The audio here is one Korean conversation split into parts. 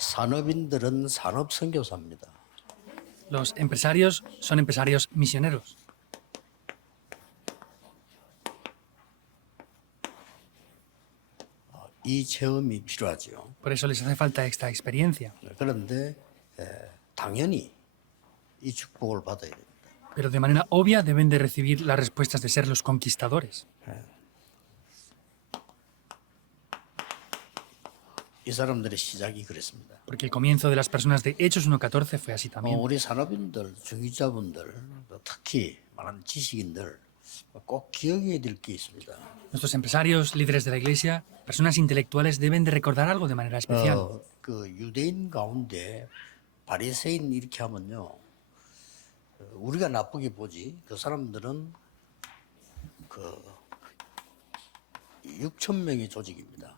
산업인들은 산업 선교사입니다. Los empresarios son empresarios misioneros. 이 체험이 필요하죠. Por eso les hace falta esta experiencia. 그런데 당연히 이 축복을 받아야 됩니다. Pero de manera obvia deben de recibir las respuestas de ser los conquistadores. 이 사람들의 시작이 그랬습니다. Porque el comienzo de las personas de Hechos 1.14 fue así también. 우리 산업인들, 중위자분들, 특히 많은 지식인들 꼭 기억해야 될 게 있습니다. Nuestros empresarios, líderes de la iglesia, personas intelectuales deben de recordar algo de manera especial. 그 유대인 가운데 바리새인 이렇게 하면요, 우리가 나쁘게 보지 그 사람들은 그 6천 명의 조직입니다.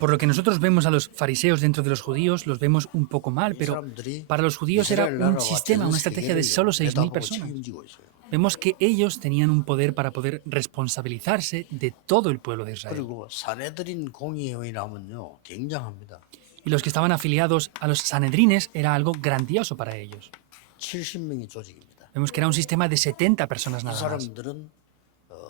Por lo que nosotros vemos a los fariseos dentro de los judíos, los vemos un poco mal, pero para los judíos era un sistema, una estrategia de solo 6.000 personas. Vemos que ellos tenían un poder para poder responsabilizarse de todo el pueblo de Israel. 그리고 사내들인 공의회에 나면요 굉장합니다. Y los que estaban afiliados a los sanedrines era algo grandioso para ellos. 70명의 조직입니다. Vemos que era un sistema de 70 personas 이 nada más. 사람들은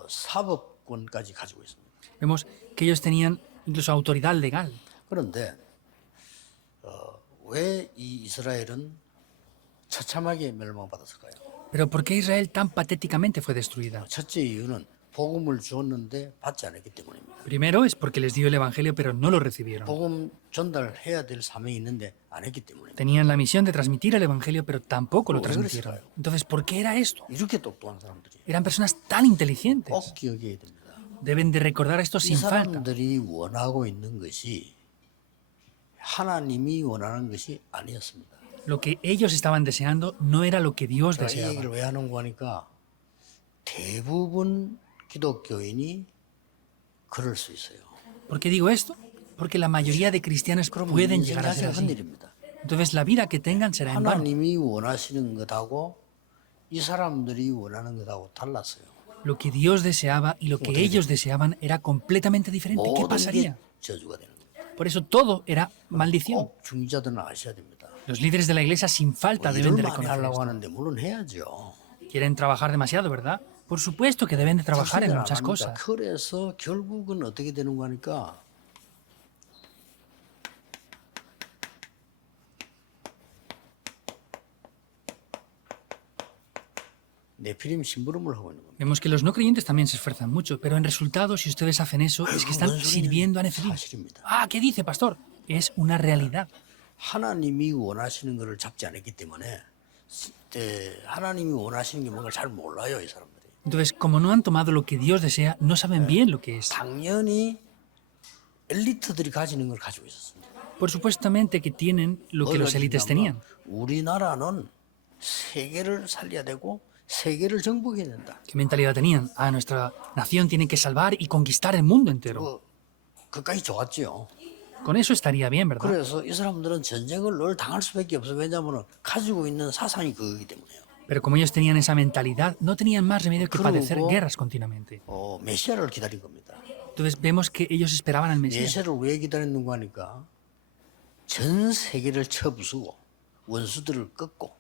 사법권까지 가지고 있습니다. Vemos que ellos tenían incluso autoridad legal. 그런데 왜 이 이스라엘은 처참하게 멸망받았을까요? Pero ¿por qué Israel tan patéticamente fue destruida? 첫째 이유는 복음을 주었는데 받지 않았기 때문입니다. Primero es porque les dio el evangelio pero no lo recibieron. 복음 전달해야 될 사명이 있는데 안 했기 때문입니다. Tenían la misión de transmitir el evangelio pero tampoco lo ¿Por qué transmitieron. 그랬을까요? Entonces, ¿por qué era esto? 이렇게 똑똑한 사람들이 Eran personas tan inteligentes. 꼭 기억해야 됩니다. Deben de recordar esto 이 sin falta. 사람들이 원하고 있는 것이 하나님이 원하는 것이 아니었습니다. Lo que ellos estaban deseando no era lo que Dios 이 deseaba. 얘기를 왜 하는 거 하니까 대부분 기독교인이 그럴 수 있어요. ¿Por qué digo esto? Porque la mayoría de cristianos pueden 인생 llegar a ser 자체가 así. 헛일입니다. Entonces la vida que tengan será en vano. 하나님이 원하시는 것하고 이 사람들이 원하는 것하고 달랐어요. Lo que Dios deseaba y lo que ellos deseaban era completamente diferente. ¿Qué 모든 게 pasaría? 저주가 되는 겁니다. Por eso todo era maldición. 꼭 중자들은 아셔야 됩니다. Los líderes de la iglesia sin falta deben 일을 de 많이 reconocer 하려고 esto. 하는데 물론 해야죠. Quieren trabajar demasiado, ¿verdad? Por supuesto que deben de trabajar en 안 muchas 합니다. cosas. 그래서 결국은 어떻게 되는 거니까 네피림 심부름을 하고 있는 겁니다. Vemos que los no creyentes también se esfuerzan mucho, pero en resultado, si ustedes hacen eso, es que están sirviendo a Nefilim. 사실입니다. Ah, ¿qué dice, pastor? Es una realidad. 하나님이 원하시는 것을 잡지 않았기 때문에 하나님이 원하시는 게 뭔가 잘 몰라요, 이 사람들이. Entonces, como no han tomado lo que Dios desea, no saben bien lo que es. 당연히 엘리트들이 가지는 걸 가지고 있었습니다. Por supuestamente que tienen lo que los élites tenían. 우리나라는 세계를 살려야 되고 세계를 정복해야 된다. ¿Qué mentalidad tenían? Ah, nuestra nación tiene que salvar y conquistar el mundo entero. 그까지 좋았죠. Con eso estaría bien, ¿verdad? 그래서 이 사람들은 전쟁을 늘 당할 수밖에 없어요. 왜냐하면 가지고 있는 사상이 그거기 때문에요. Pero como ellos tenían esa mentalidad, no tenían más remedio que padecer 그리고- guerras continuamente. 메시아를 기다린 겁니다. Entonces vemos que ellos esperaban al Mesías. 메시아를 왜 기다렸는가 하니까 전 세계를 쳐부수고 원수들을 꺾고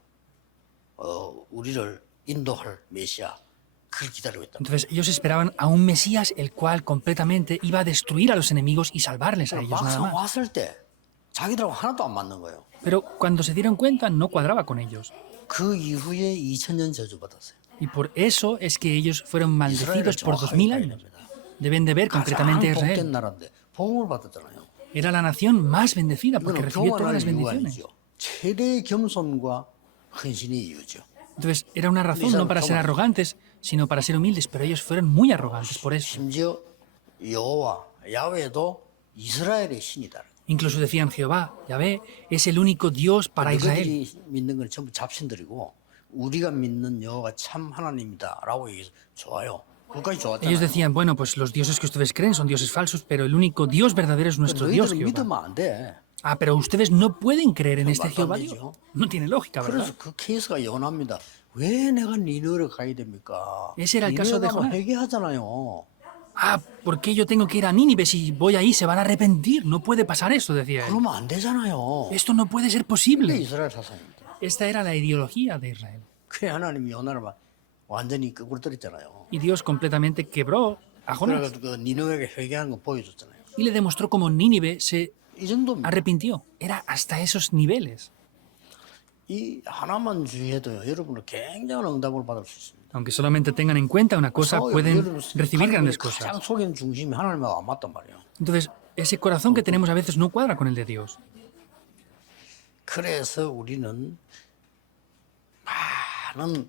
우리를 인도할 메시아 그걸 기다리고 있다. Entonces ellos esperaban a un Mesías el cual completamente iba a destruir a los enemigos y salvarles a ellos nada 막상 más. 왔을 때 자기들하고 하나도 안 맞는 거예요. Pero cuando se dieron cuenta no cuadraba con ellos. 그 이후에 2000년 저주받았어요. Y por eso es que ellos fueron maldecidos por 정확하게 2000 봐야 años. 됩니다. Deben de ver concretamente a 가장 복된 Israel. 나라인데 복음을 받았잖아요. Era la nación más bendecida porque 이거는 recibió todas las 교만한 이유가 bendiciones. 아니죠. 최대의 겸손과 헌신의 이유죠. Entonces era una razón no para ser arrogantes, sino para ser humildes, pero ellos fueron muy arrogantes por eso. 심지어 여호와 야훼도 이스라엘의 신이다. Incluso decían Jehová, Yahvé, es el único Dios para Israel. 너희들이 믿는 건 전부 잡신들이고 우리가 믿는 여호와가 참 하나님이다라고 얘기해서 좋아요. 그것까지 좋았잖아요. Ellos decían, bueno, pues los dioses que ustedes creen son dioses falsos, pero el único Dios verdadero es nuestro Dios, 너희들은 Jehová. 믿으면 안 돼. Ah, pero ustedes no pueden creer en este 말도 안 Jehová 되죠. Dios. No tiene lógica, ¿verdad? 그래서 그 케이스가 연합니다. 왜 내가 니네를 가야 됩니까? Ese era el caso de 니네가 Jonás. 회개하잖아요. ¿por qué yo tengo que ir a Nínive? Si voy ahí se van a arrepentir. No puede pasar eso, decía él. 그러면 안 되잖아요. Esto no puede ser 그게 posible. 이스라엘 사상입니다. Esta era la ideología de Israel. 그래 하나님이 요나를 완전히 거꾸로 떨었잖아요. Y Dios completamente quebró a Jonás 그래가지고 그 니느웨에게 회개하는 거 보여줬잖아요. y le demostró cómo Nínive se 이 정도입니다. arrepintió. Era hasta esos niveles. 이 하나만 주의해도요, 여러분은 굉장한 응답을 받을 수 있습니다. Aunque solamente tengan en cuenta una cosa, pueden recibir grandes 가장 cosas. 속에 있는 중심이 하나님하고 안 맞단 말이에요. Entonces, ese corazón que tenemos a veces no cuadra con el de Dios. 그래서 우리는 많은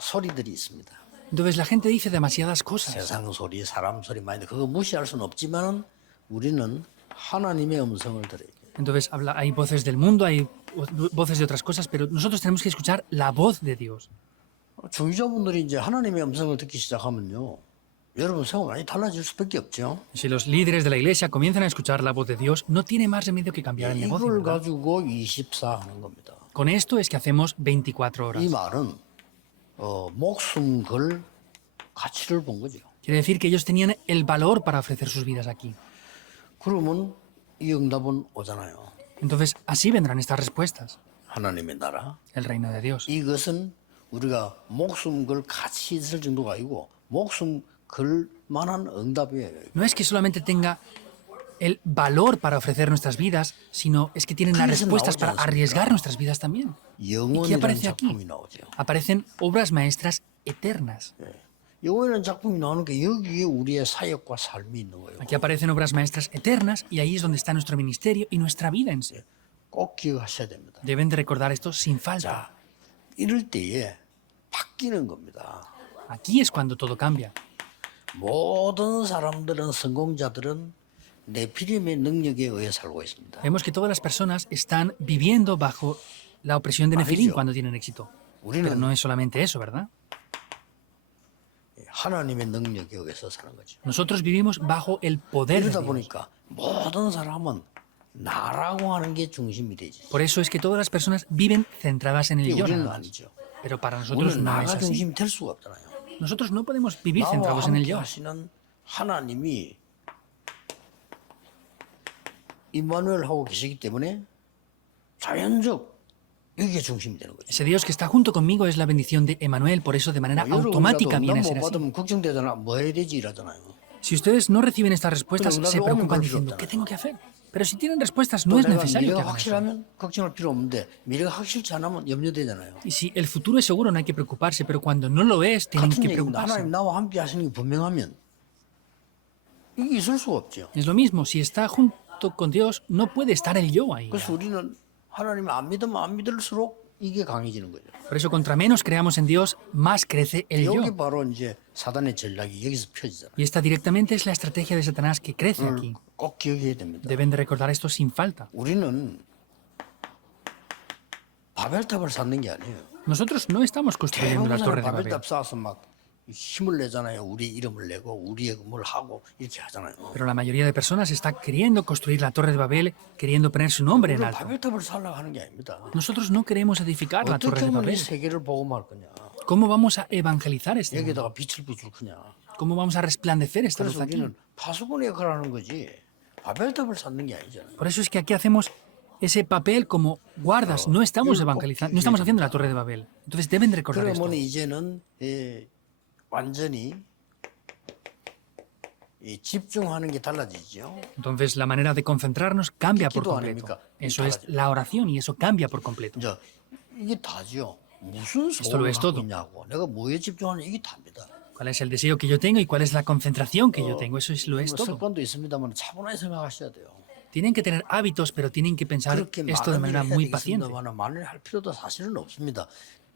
소리들이 있습니다. Entonces la gente dice demasiadas cosas. 세상 소리, 사람 소리 많이 그거 무시할 수는 없지만은 우리는 하나님의 음성을 들어야 돼요. Entonces hay voces del mundo, hay voces de otras cosas, pero nosotros tenemos que escuchar la voz de Dios. 중위자분들이 이제 하나님의 음성을 듣기 시작하면요, 여러분 생각 많이 달라질 수밖에 없죠. Si los líderes de la iglesia comienzan a escuchar la voz de Dios, no tiene más remedio que cambiar el negocio, 이걸 ¿verdad? 가지고 24 하는 겁니다. Con esto es que hacemos 24 horas. 이 말은 목숨 걸 가치를 본 거죠. Quiere decir que ellos tenían el valor para ofrecer sus vidas aquí. 그러면 이 응답은 오잖아요. Entonces así vendrán estas respuestas. 하나님의 나라. El reino de Dios. 이것은 우리가 목숨 걸 가치 있을 정도가 아니고 목숨 걸 만한 응답이에요. No es que solamente tenga el valor para ofrecer nuestras vidas, sino es que tienen las respuestas para arriesgar nuestras vidas también. ¿Y qué aparece aquí? 작품이 나오죠. Aparecen obras maestras eternas. 영원한 작품이 나오는 게 여기에 우리의 사역과 삶이 있는 거예요. Aquí aparecen obras maestras eternas y ahí es donde está nuestro ministerio y nuestra vida en sí. 꼭 기억하셔야 됩니다. Deben de recordar esto sin falta. 자, 이럴 때에 바뀌는 겁니다. Aquí es cuando todo cambia. 모든 사람들은 성공자들은 네피림의 능력에 의해 살고 있습니다. Vemos que todas las personas están viviendo bajo la opresión de Nefilim cuando tienen éxito. Pero no es solamente eso, ¿verdad? 하나님의 능력에 의해서 사는 거죠. Nosotros vivimos bajo el poder de 이러다 Dios. 보니까 모든 사람은 나라고 하는 게 중심이 되지. Por eso es que todas las personas viven centradas en el yo. 우리는 nada más. 아니죠. Pero para nosotros 우리는 no es 나가 así. 중심이 될 수가 없잖아요. Nosotros no podemos vivir 나와 centrados en el 함께 yo. 하시는 하나님이 임마누엘 하고 계시기 때문에 자연적 이게 중심이 되는 거죠. Ese Dios que está junto conmigo es la bendición de Emmanuel, por eso de manera automática viene a 못 ser así. 받으면 걱정되잖아. 뭐 해야 되지 이러잖아요. Si ustedes no reciben estas respuestas, Pero se no preocupan me diciendo, preocupa. ¿qué tengo que hacer? Pero si tienen respuestas, no es 내가 necesario que 미래가 hagan eso. 확실하면 걱정할 필요 없는데 미래가 확실치 않으면 염려되잖아요. Y si el futuro es seguro, no hay que preocuparse, pero cuando no lo es, tienen 같은 que 얘기입니다. preocuparse. 하나님 나와 함께 하시는 게 분명하면 이게 있을 수가 없죠. Es lo mismo, si está junto con Dios, no puede estar el yo ahí. 그래서 우리는 하나님을 안 믿으면 안 믿을수록 이게 강해지는 거죠. Por eso, contra menos creamos en Dios, más crece el 여기 yo. 바로 이제 사단의 전략이 여기서 펴지잖아요. Y esta directamente es la estrategia de Satanás que crece aquí. 꼭 기억해야 됩니다. Deben de recordar esto sin falta. 우리는 바벨탑을 쌓는 게 아니에요. Nosotros no estamos construyendo la torre 대부분 de Babel. 바벨탑 쌓아서 막 힘을 내잖아요. 우리 이름을 내고 우리의 뭘 하고 이렇게 하잖아요. Pero la mayoría de personas está queriendo construir la torre de Babel, queriendo poner su nombre en 우리는 alto. 바벨탑을 쌓으려고 하는 게 아닙니다. Nosotros no queremos edificar la torre 어떻게 de 하면 이 Babel. 세계를 보고말 거냐. ¿Cómo vamos a evangelizar este mundo? 여기다가 빛을 비출 거냐. ¿Cómo vamos a resplandecer esta luz 그래서 aquí? 우리는 파수꾼의 역할을 하는 거지 바벨탑을 쌓는 게 아니잖아요. Por eso es que aquí hacemos ese papel como guardas. No estamos evangelizando, no estamos haciendo la torre de Babel. Entonces deben de recordar esto. 그러면 이제는 완전히 집중하는 게 달라지죠. Entonces la manera de concentrarnos cambia por 기도 completo. 아닙니까? Eso es la oración y eso cambia por completo. 이제 이게 다죠. 무슨 Esto lo 소원을 es 갖고 todo. 있냐고. 내가 뭐에 집중하는 이게 답니다. ¿Cuál es el deseo que yo tengo y cuál es la concentración que yo tengo? Eso lo es 뭐 todo. 습관도 있습니다만 차분하게 생각하셔야 돼요. Tienen que tener hábitos, pero tienen que pensar 그렇게 esto de 많은 manera 일을 해야 muy paciente. 되겠습니다만 많은 일을 할 필요도 사실은 없습니다.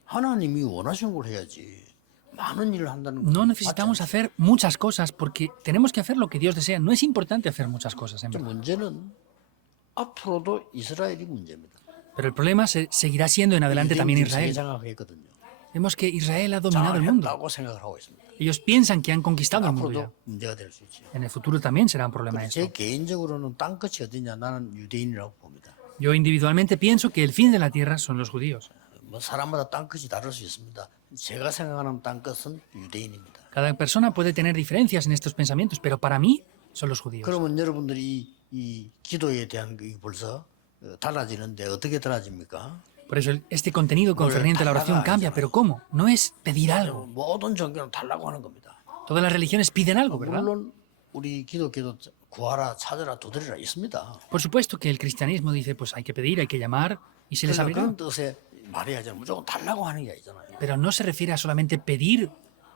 하나님이 원하시는 걸 해야지. 많은 일을 한다는 건 No 맞지 necesitamos 않습니까? hacer muchas cosas porque tenemos que hacer lo que Dios desea. No es importante hacer muchas cosas, en verdad. 문제는 앞으로도 이스라엘이 문제입니다. Pero el problema seguirá siendo en adelante también 세계 Israel. 장악했거든요. Vemos que Israel ha dominado el mundo. 장악했다고 생각을 하고 있습니다. Ellos piensan que han conquistado el mundo ya. 앞으로도 문제가 될 수 있죠. En el futuro también será un problema 제 esto. 개인적으로는 땅 끝이 어디냐 나는 유대인이라고 봅니다. Yo individualmente pienso que el fin de la tierra son los judíos. 뭐 사람마다 땅 끝이 다를 수 있습니다. 제가 생각하는 땅 끝은 유대인입니다. Cada persona puede tener diferencias en estos pensamientos, pero para mí son los judíos. 그러면 여러분들이 이 기도에 대한 게 벌써 달라지는데 어떻게 달라집니까? Por eso este contenido concerniente a la oración cambia, pero ¿cómo? No es pedir algo. 모든 종교는 달라고 하는 겁니다. Todas las religiones piden algo, ¿verdad? 물론 우리 기독교도 구하라, 찾으라, 두드리라 있습니다. Por supuesto que el cristianismo dice, pues hay que pedir, hay que llamar y se les abrirá. 그런 뜻에 말해야지 무조건 달라고 하는 게 아니잖아요. Pero no se refiere a solamente pedir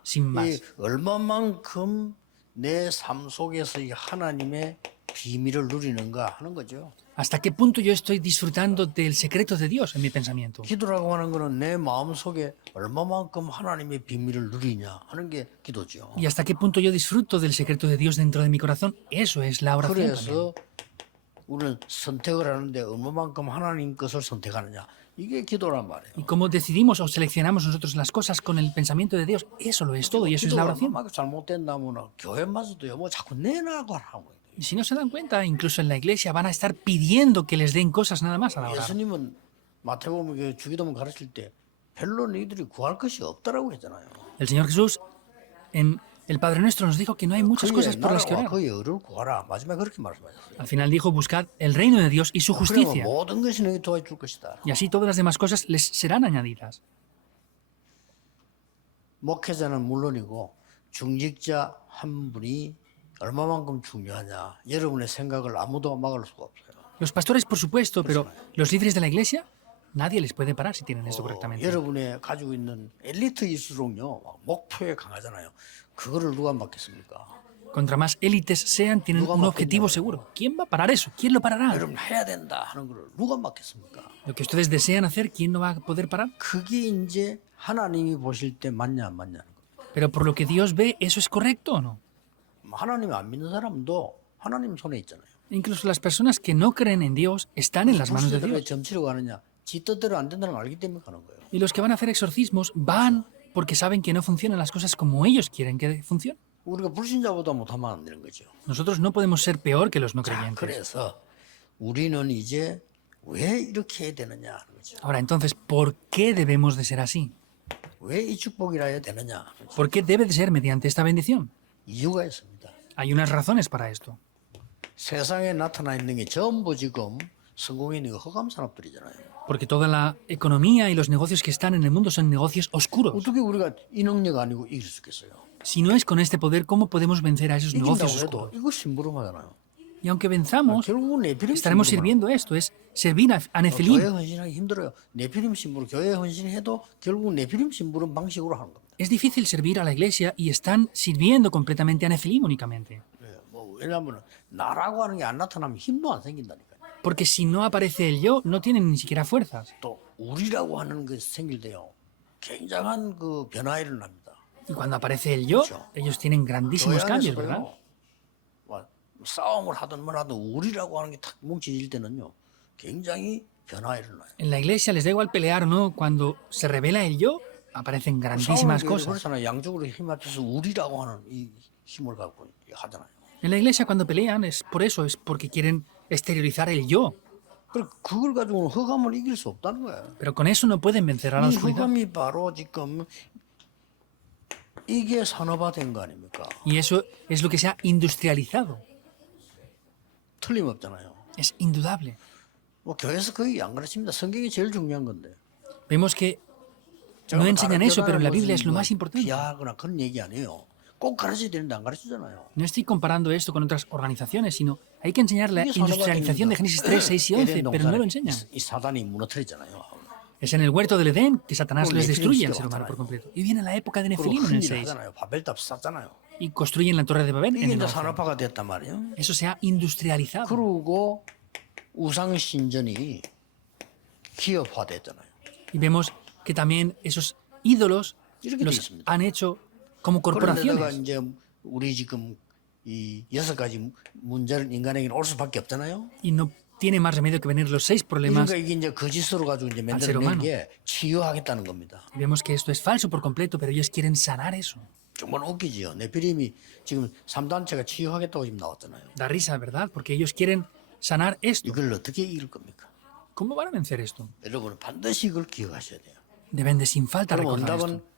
sin 이 más. 얼마만큼 내 삶 속에서 이 하나님의 비밀을 누리는가 하는 거죠. ¿Hasta qué punto yo estoy disfrutando del secreto de Dios en mi pensamiento? 기도라고 하는 거는 내 마음 속에 얼마만큼 하나님의 비밀을 누리냐 하는 게 기도죠. ¿Y hasta qué punto yo disfruto del secreto de Dios dentro de mi corazón? Eso es la oración también. 그래서 우리는 선택을 하는데 얼마만큼 하나님 것을 선택하느냐 이게 기도란 말이에요. Y cómo decidimos o seleccionamos nosotros las cosas con el pensamiento de Dios, eso lo es todo y eso es la 기도가 oración. 막 잘못된다면 교회마저도요 뭐 자꾸 내놔고 하고. Y si no se dan cuenta, incluso en la iglesia van a estar pidiendo que les den cosas nada más a la hora. 예수님은 마태복음 그 주기도문 가르칠 때 별로 너희들이 구할 것이 없다라고 했잖아요. El Señor Jesús en el Padre Nuestro nos dijo que no hay muchas cosas por las que orar. 그의 의를 구하라. 마지막에 그렇게 말씀하셨어요. Al final dijo, buscad el reino de Dios y su 그러면 justicia. 모든 것이 너희 도와줄 것이다. Y así todas las demás cosas les serán añadidas. 목회자는 물론이고 중직자 한 분이 얼마만큼 중요하냐. 여러분의 생각을 아무도 막을 수가 없어요. Los pastores, por supuesto, pero los líderes de la iglesia, nadie les puede parar si tienen esto correctamente. 여러분의 가지고 있는 엘리트일수록요 목표에 강하잖아요. 그거를 누가 막겠습니까? Contra más élites sean, tienen un objetivo seguro. ¿Quién va a parar eso? ¿Quién lo parará? 여러분 해야 된다 하는 걸 누가 막겠습니까? Lo que ustedes desean hacer, ¿quién lo va a poder parar? 그게 이제 하나님이 보실 때 맞냐 안 맞냐는 거예요. Pero por lo que Dios ve, ¿eso es correcto o no? 하나님 안 믿는 사람도 하나님 손에 있잖아요. Incluso las personas que no creen en Dios están en las manos de 불신자들의 Dios. 점치러 가느냐? 지 뜻대로 안 된다는 걸 알기 때문에 가는 거예요. Y los que van a hacer exorcismos van porque saben que no funcionan las cosas como ellos quieren que funcionen. 우리가 불신자보다 못하면 안 되는 거죠. Nosotros no podemos ser peor que los no 자, creyentes. 그래서 우리는 이제 왜 이렇게 해야 되느냐 하는 거죠. Ahora, entonces, ¿por qué debemos de ser así? 왜 이 축복이라 해야 되느냐 하는 거죠. ¿Por qué debe de ser mediante esta bendición? 이유가 있습니다. Hay unas razones para esto. 세상에 나타나 있는 게 전부 지금 성공에 있는 거 흑암 산업들이잖아요. Porque toda la economía y los negocios que están en el mundo son negocios oscuros. 어떻게 우리가 이 능력 아니고 이길 수 있겠어요? Si no es con este poder, ¿cómo podemos vencer a esos negocios 이긴다고 해도 oscuros? 이거 심부름하잖아요. Y aunque venzamos, 결국은 네피림 estaremos 심부름을 sirviendo esto, es servir a 교회 Nefilim. 헌신하기 힘들어요. 네피림 심부름 교회 헌신해도 결국 네피림 심부름 방식으로 하는 겁니다. Es difícil servir a la iglesia y están sirviendo completamente a Nefilim únicamente. 뭐 왜냐하면 나라고 하는 게 안 나타나면 힘도 안 생긴다니까요. Porque si no aparece el yo, no tienen ni siquiera fuerzas. 또 우리라고 하는 것이 생길 때요. 굉장한 그 변화가 일어납니다. Y cuando aparece el yo, ellos tienen grandísimos cambios, ¿verdad? 뭐 싸움을 하든 뭘 하든 우리라고 하는 게 탁 뭉쳐질 때는요. 굉장히 변화가 일어나요. En la iglesia les da igual pelear o no, cuando se revela el yo, aparecen grandísimas cosas. 그렇잖아요. 양쪽으로 힘 합쳐서 우리라고 하는 이 힘을 갖고 하잖아요. En la iglesia cuando pelean es por eso, es porque quieren exteriorizar el yo. 그걸 가지고는 흑암을 이길 수 없다는 거예요. Pero con eso no pueden vencer a la 이 oscuridad. 흑암이 바로 지금 이게 산업화된 거 아닙니까? Y eso es lo que se ha industrializado. 틀림없잖아요. Es indudable. 뭐 교회에서 거의 안 가르칩니다. 성경이 제일 중요한 건데. Vemos que no enseñan eso, pero la Biblia es lo más importante. 비하거나 그런 얘기 아니에요. 꼭 가르쳐야 되는데 안 가르치잖아요. No estoy comparando esto con otras organizaciones, sino hay que enseñar la industrialización de Génesis 3, 6 y 11, pero no lo enseñan. 이 사단이 무너뜨렸잖아요. Es en el huerto del Edén que Satanás les destruye al ser humano por completo. Y viene la época de 그리고 Nefilim en el 큰일 6. 하잖아요. 바벨탑 쌌잖아요. Y construyen la torre de Babel en 이게 el 이제 11. 산업화가 됐단 말이에요. Eso se ha industrializado. 그리고 우상 신전이 기업화됐잖아요. Y vemos que también esos ídolos 이렇게 돼 los 있습니다. han hecho como 그런데다가 corporaciones. 이제 우리 지금 이 6가지 문제를 인간에게는 올 수밖에 없잖아요. Y no tiene más remedio que venir los 6 problemas. 그러니까 이게 이제 거짓으로 가지고 이제 만들어낸 humano. 게 치유하겠다는 겁니다. Y vemos que esto es falso por completo, pero ellos quieren sanar eso. 정말 웃기지요. 네피림이 지금 3단체가 치유하겠다고 지금 나왔잖아요. Da risa, ¿verdad? Porque ellos quieren sanar esto. 이걸 어떻게 이길 겁니까? ¿Cómo van a vencer esto? 여러분 반드시 이걸 기억하셔야 돼요. Deben de sin falta 그럼 recordar 응답은 esto.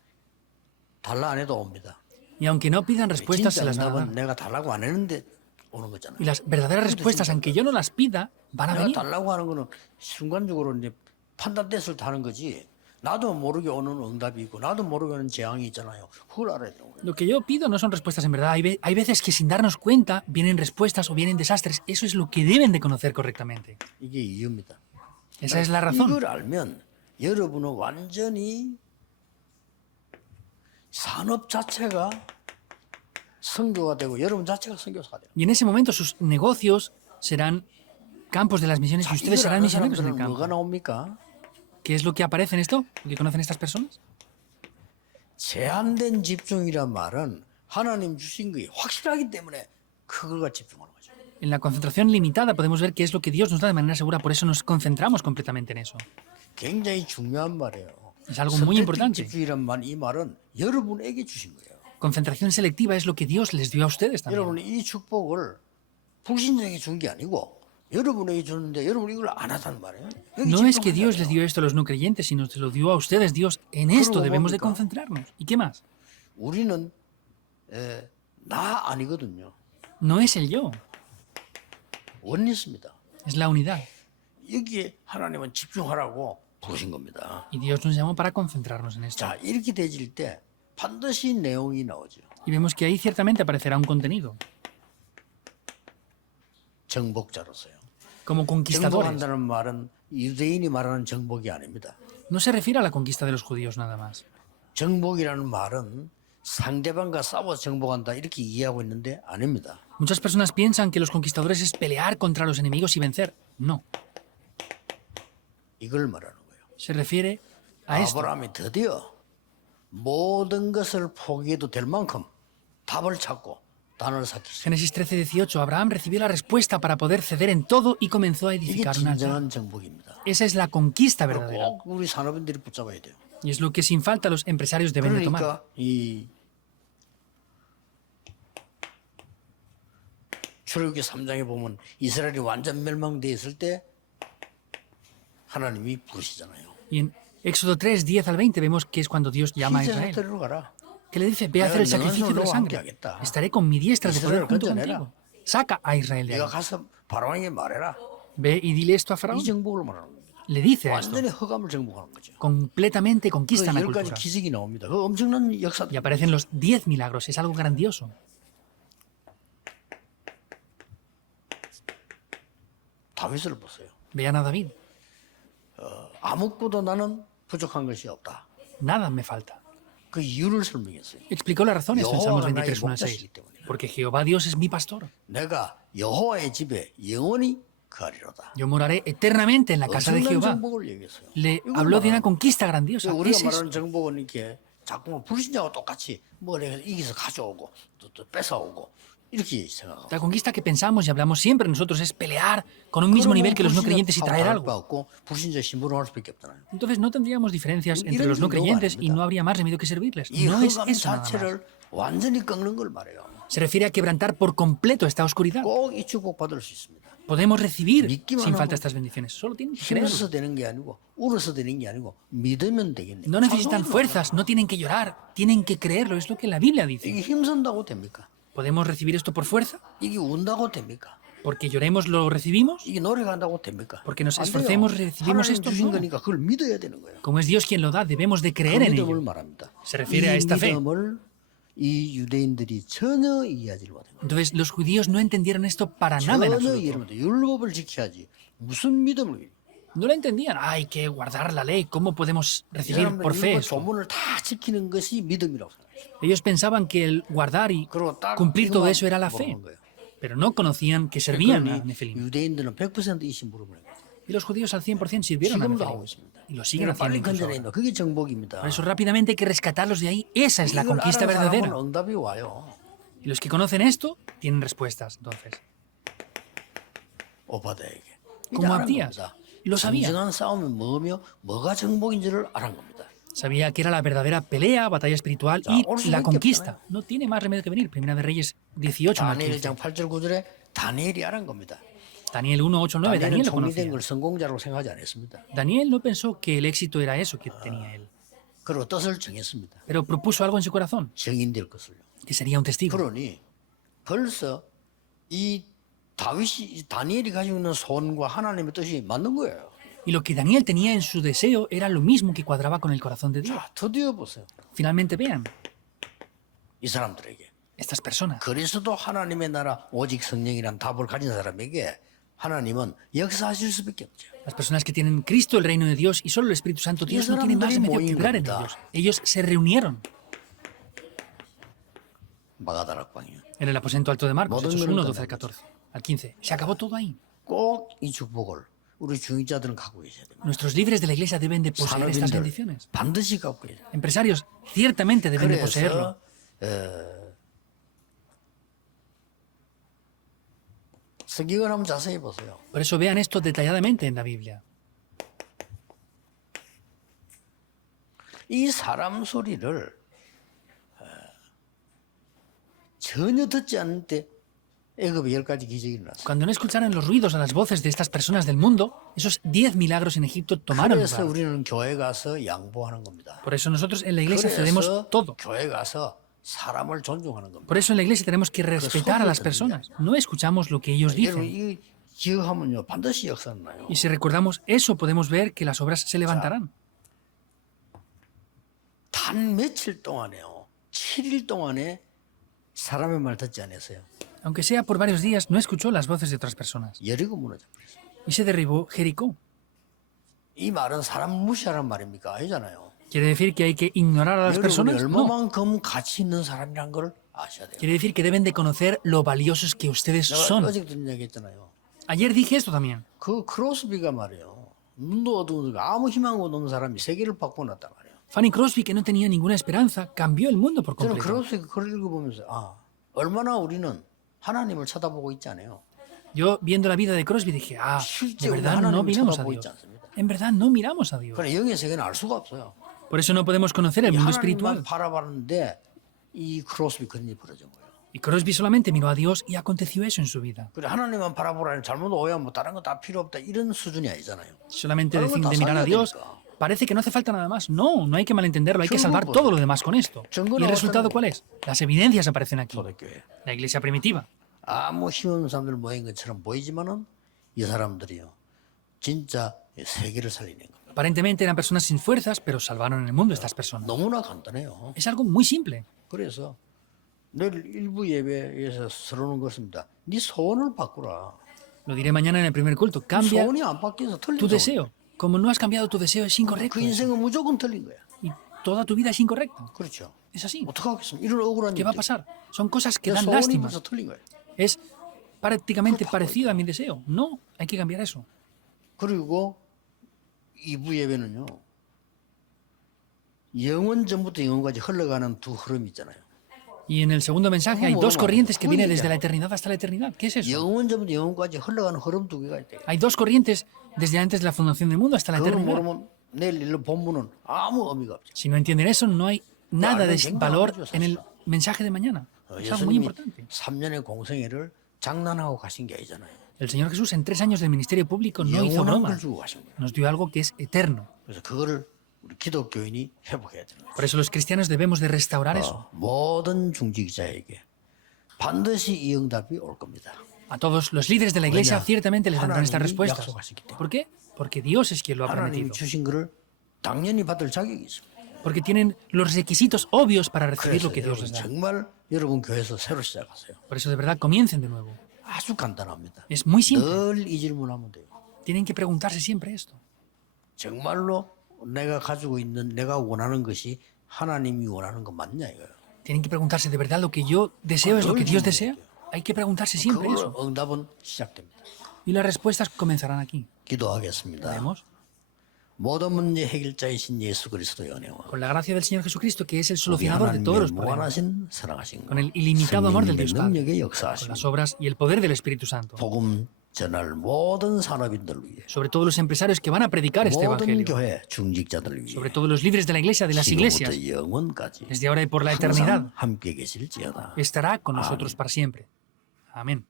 달라 안 해도 옵니다. Y aunque no pidan respuestas, se 진짜 las van a 응답은 dar. 내가 달라고 안 했는데 오는 거잖아요. Y las verdaderas respuestas, aunque yo no las pida, van a 내가 venir. 달라고 하는 거는 순간적으로 이제 판단됐을 때 하는 거지. 나도 모르게 오는 응답이 있고 나도 모르게 오는 재앙이 있잖아요. 그걸 알아야 되는 거예요. Lo que yo pido no son respuestas en verdad. Hay veces que sin darnos cuenta vienen respuestas o vienen desastres. Eso es lo que deben de conocer correctamente. 이게 이유입니다. Esa es la razón. 이걸 알면 여러분은 완전히 산업 자체가 선교가 되고 여러분 자체가 선교사가 돼요. Y en ese momento sus negocios serán campos de las misiones y ustedes 이걸 serán 아는 misioneros en el 사람들은 뭐가 campo. 나옵니까? ¿Qué es lo que aparece en esto? ¿Lo que conocen estas personas? 제한된 집중이란 말은 하나님 주신 게 확실하기 때문에 그걸가 집중하는 거죠. En la concentración limitada podemos ver qué es lo que Dios nos da de manera segura, por eso nos concentramos completamente en eso. 굉장히 중요한 말이에요. Es algo muy 선택적 importante. 집중이란 말, 이 말은 여러분에게 주신 거예요. Concentración selectiva es lo que Dios les dio a ustedes también. 여러분이 이 축복을 불신자에게 준 게 아니고 여러분에게 줬는데 여러분 이걸 안 하단 말이에요. 여기 No es que Dios 집중하잖아요. les dio esto a los no creyentes, sino se lo dio a ustedes. Dios, en esto debemos de concentrarnos. ¿Y qué más? 우리는 나 아니거든요. No es el yo, 원리스입니다. es la unidad. 여기에 하나님은 집중하라고 부르신 겁니다. Y Dios nos llamó para concentrarnos en esto. 자, 이렇게 되질 때 반드시 내용이 나오죠. Y vemos que ahí ciertamente aparecerá un contenido, 정복자로서요. como conquistadores. 정복한다는 말은 유대인이 말하는 정복이 아닙니다. No se refiere a la conquista de los judíos nada más. 정복이라는 말은 상대방과 싸워 정복한다 이렇게 이해하고 있는데 아닙니다. Muchas personas piensan que los conquistadores es pelear contra los enemigos y vencer. No, 이걸 말하는 거예요. se refiere a esto. 아브라함이 드디어 모든 것을 포기해도 될 만큼 답을 찾고 단을 쌓기 시작. Génesis 13:18. Abraham recibió la respuesta para poder ceder en todo y comenzó a 이게 edificar un altar. 진정한 정복입니다. Esa es la conquista verdadera. 꼭 우리 산업인들이 붙잡아야 돼요. Y es lo que sin falta los empresarios deben de tomar. 그러니까 이 출애굽기 3장에 보면 이스라엘이 완전 멸망돼 있을 때 하나님이 부르시잖아요. Y en Éxodo 3, 10 al 20 vemos que es cuando Dios llama a 희생 Israel. 사태로 가라. Que le dice, ve a hacer el sacrificio de la sangre. Estaré con mi diestra de poder junto contigo. Saca a Israel de ahí. 네가 가서 바로에게 말해라. Ve y dile esto a 이 Faraón. 정복을 말하는 겁니다. Le dice a esto. 완전히 허감을 정복하는 거죠. Completamente 그 conquistan la 10가지 cultura. 기적이 나옵니다. 그 엄청난 역사. Y aparecen los 10 milagros. Es algo grandioso. 다윗을 보세요. Vean a David. 아무것도 나는 부족한 것이 없다. Nada me falta. 그 이유를 설명했어요. Explicó las razones en Salmos 여호와가 나의 23, 1 al 6. 목자시기 때문에. Porque Jehová Dios es mi pastor. 내가 여호와의 집에 영원히 거하리로다. Yo moraré eternamente en la casa de 엄청난 Jehová. 정복을 얘기했어요. Le 이걸 habló de una 말하는 conquista grandiosa. 거예요. ¿Qué 우리가 es eso? 말하는 정복은 이렇게 자꾸만 불신자와 똑같이 뭘 해서 이기서 가져오고 또 뺏어오고 이렇게 생각하고. La conquista que pensamos y hablamos siempre nosotros es pelear con un mismo nivel que los no creyentes y traer algo. 없고 불신자 신부로 할 수밖에 없잖아요. Entonces no tendríamos diferencias entre 이런 los no 정도가 creyentes y 아닙니다. no habría más remedio que servirles. 이 No es 흑암 eso nada más. 자체를 완전히 꺾는 걸 말해요. Se refiere a quebrantar por completo esta oscuridad. 꼭 이 축복 받을 수 있습니다. Podemos recibir 믿기만 sin 하고 falta estas bendiciones. Solo tienen que creerlo. 힘써서 되는 게 아니고 울어서 되는 게 아니고 믿으면 되겠네. No necesitan fuerzas, no tienen que llorar, tienen que creerlo. Es lo que la Biblia dice. 이게 힘쓴다고 됩니까? ¿Podemos recibir esto por fuerza? 이게 운다고 됩니까? ¿Porque lloremos lo recibimos? 이게 노력한다고 됩니까? Porque nos 안 돼요. esforcemos, recibimos 하나님 esto. 주신 No. 거니까 그걸 믿어야 되는 거예요. Como es Dios quien lo da, debemos de 그 creer en 믿음을 ello. 말합니다. Se refiere a 이 esta fe. 믿음을 이 유대인들이 전혀 이해하지를 못해요. Entonces los judíos no entendieron esto para nada en 전혀 absoluto. 이해를 못해요. 율법을 지켜야지. 무슨 믿음을? No lo entendían. Hay que guardar la ley. ¿Cómo podemos 이 recibir por 사람들은 fe 율법 esto? 조문을 다 지키는 것이 믿음이라고 생각해요. Ellos pensaban que el guardar y 그리고 딱 cumplir todo 이거만 eso era la fe, 물어본 거예요. pero no conocían que servían a 그러니 Nefilim. 유대인들은 100% 이 신부름을 해요. Y los judíos al 100% sirvieron a 지금도 하고 Nefilim. 있습니다. Y lo siguen 그러니까 haciendo 빨리 incluso 건져내야 ahora. 된다. 그게 정복입니다. Por eso rápidamente hay que rescatarlos de ahí. Esa es la 이걸 conquista 아는 사람은 verdadera. 응답이 와요. Y los que conocen esto tienen respuestas, entonces. 오바다에게. Como Abdías. Lo sabía. 진정한 싸움은 뭐며 뭐가 정복인지를 알은 겁니다. Sabía que era la verdadera pelea, batalla espiritual y 올 수밖에 la conquista. 없잖아요. No tiene más remedio que venir. Primera de Reyes 18, 1 al 다니엘 15. 1장 8절 9절에 다니엘이 알은 겁니다. Daniel 1, 8, 9. 다니엘은 Daniel lo 총리된 conocía. 걸 성공자라고 생각하지 않았습니다. Daniel no pensó que el éxito era eso que tenía él, 그리고 뜻을 정했습니다. pero propuso algo en su corazón. 정인될 것을요. que sería un testigo. 그러니 벌써 이 다니엘이 가지고 있는 소원과 하나님의 뜻이 맞는 거예요. Y lo que Daniel tenía en su deseo era lo mismo que cuadraba con el corazón de Dios. 자, 드디어 보세요. Finalmente vean, 이 사람들에게 estas personas, 그리스도 하나님의 나라 오직 성령이란 답을 가진 사람에게 하나님은 역사하실 수밖에 없죠. las personas que tienen Cristo, el reino de Dios y solo el Espíritu Santo, Dios no tiene más remedio que obrar en ellos. Ellos se reunieron 마가다락방이요. en el aposento alto de Marcos, Modo Hechos número 1, 12 al 14, al 15. Se acabó todo ahí. 꼭 이 축복을 우리 중위자들은 갖고 계셔야 됩니다. Nuestros líderes de la iglesia deben de poseer estas 산업인들 bendiciones. 반드시 갖고 계셔야 돼요. Empresarios ciertamente deben de poseerlo. 그래서 성경을 한번 자세히 보세요. Por eso vean esto detalladamente en la Biblia. 이 사람 소리를 전혀 듣지 않을 때 애굽에 10가지 기적이 일어났어요. Cuando no escucharan los ruidos a las voces de estas personas del mundo, esos 10 milagros en Egipto tomaron 그래서 lugar. 우리는 교회 가서 양보하는 겁니다. Por eso nosotros en la iglesia cedemos 그래서 todo. 교회 가서 사람을 존중하는 겁니다. Por eso en la iglesia tenemos que respetar a las personas. No escuchamos lo que ellos 여러분 dicen. 이 기억하면요 반드시 역사는 나요. Y si recordamos eso, podemos ver que las obras se levantarán. 단 며칠 동안에요. 7일 동안에 사람의 말 듣지 않았어요. Aunque sea por varios días, no escuchó las voces de otras personas. 여리고 무너져 버렸어요. Y se derribó Jericó. 이 말은 사람 무시하라는 말입니까? 아니잖아요. ¿Quiere decir que hay que ignorar a las 여러분이 personas? No. 얼마만큼 가치 있는 사람이란 걸 아셔야 돼요. Quiere decir que deben de conocer lo valiosos que ustedes 내가 son. 어제도 얘기했잖아요. Ayer dije esto también. 그 크로스비가 말이에요. 눈도 어두운 아무 희망 없는 사람이 세계를 바꿔놨단 말이에요. Fanny Crosby, que no tenía ninguna esperanza, cambió el mundo por 저는 completo. 크로스비 글을 읽어보면서 얼마나 우리는 하나님을 쳐다보고 있지 않아요. Yo, viendo la vida de Crosby, dije, de 실제 우리 verdad no 하나님을 miramos a 쳐다보고 Dios. 있지 않습니다. En verdad no miramos a Dios. 그러나 영의 세계는 알 수가 없어요. Por eso no podemos conocer el 이 mundo 하나님만 espiritual. 바라봤는데 이 크로스비 그런 일이 벌어진 거예요. Y Crosby solamente miró a Dios y aconteció eso en su vida. 그래 하나님만 바라보라니 잘못 오해하면 뭐 다른 거 다 필요 없다 이런 수준이 아니잖아요. Solamente Algo decir está de mirar a saliendo Dios, de acá. parece que no hace falta nada más. No, no hay que malentenderlo, hay que Chungo, salvar pues. todo lo demás con esto. Chungo ¿Y no el va a resultado estar- cuál es? Las evidencias aparecen aquí. 초대교회 La iglesia primitiva. 아무 힘없는 사람들 모인 것처럼 보이지만은 이 사람들이요 진짜 세계를 살리는 겁니다. Aparentemente eran personas sin fuerzas, pero salvaron el mundo estas personas. 너무나 간단해요. Es algo muy simple. 그래서 내일 일부 예배에서 서러는 것입니다. 네 소원을 바꾸라. Lo diré mañana en el primer culto. Cambia 소원이 안 바뀌어서 틀린 tu 소원. deseo. Como no has cambiado tu deseo, es incorrecto. 그 인생은 무조건 틀린 거야. Y toda tu vida es incorrecta. 그렇죠. Es así. 어떻게 하겠습니까? 이런 억울한 ¿Qué va a 일들. pasar? Son cosas que dan 소원이 lástima. 벌써 틀린 거예요. Es prácticamente parecido a mi deseo. No, hay que cambiar eso. 그리고 2부 예배는요. 영원 전부터 영원까지 흘러가는 두 흐름이 있잖아요. Y en el segundo mensaje hay ¿Cómo dos vamos? corrientes que ¿Cómo vienen diría? desde la eternidad hasta la eternidad. ¿Qué es eso? 영원 전부터 영원까지 흘러가는 흐름 두 개가 있대요. Hay dos corrientes desde antes de la fundación del mundo hasta la 그걸 eternidad. 모르면 내일 일로 본문은 아무 의미가 없죠. Si no entienden eso, no hay nada de algo valor 굉장하죠, en el 사실은. mensaje de mañana. Es algo muy 예수님이 importante. 3년의 공생애를 장난하고 가신 게 아니잖아요. El Señor Jesús en 3 años del ministerio público no hizo 영원한 broma. 걸 주고 가신 거예요. Nos dio algo que es eterno. 그래서 그거를 우리 기독교인이 회복해야 되는 거예요. Por eso los cristianos debemos de restaurar eso. 모든 중직자에게 반드시 이 응답이 올 겁니다. A todos los líderes de la iglesia 왜냐? ciertamente les darán estas 하나님이 respuestas. 약속하시기 때문에. ¿Por qué? Porque Dios es quien lo ha 하나님이 prometido. 주신 거를 당연히 받을 자격이 있습니다. Porque tienen los requisitos obvios para recibir 그래서 lo que Dios 여러분 les da. 정말 여러분 교회에서 새로 시작하세요. Por eso de verdad comiencen de nuevo. 아주 간단합니다. Es muy simple. 늘 이 질문하면 돼요. Tienen que preguntarse siempre esto. 정말로 내가 가지고 있는 내가 원하는 것이 하나님이 원하는 거 맞냐 이거예요. Tienen que preguntarse de verdad lo que yo deseo es lo que Dios desea. Hay que preguntarse siempre 그 eso. 응답은 시작됩니다. Y las respuestas comenzarán aquí. 기도하겠습니다. Vemos. 모든 문제 해결자이신 예수 그리스도의 은혜와 Con la gracia del Señor Jesucristo, que es el 우리 solucionador de todos 하나님의 los problemas. 무한하신 사랑하신 Con el ilimitado amor del 성령님의 Dios Padre. 능력의 Con 역사하심 las obras y el poder del Espíritu Santo. 복음 전할 모든 산업인들 위해 Sobre todo los empresarios que van a predicar este 모든 evangelio. 교회 중직자들 위해 Sobre todo los líderes de la iglesia, de las iglesias. 지금부터 영원까지 Desde ahora y por la eternidad. 항상 함께 계실지어다. Estará con nosotros para siempre. Amén.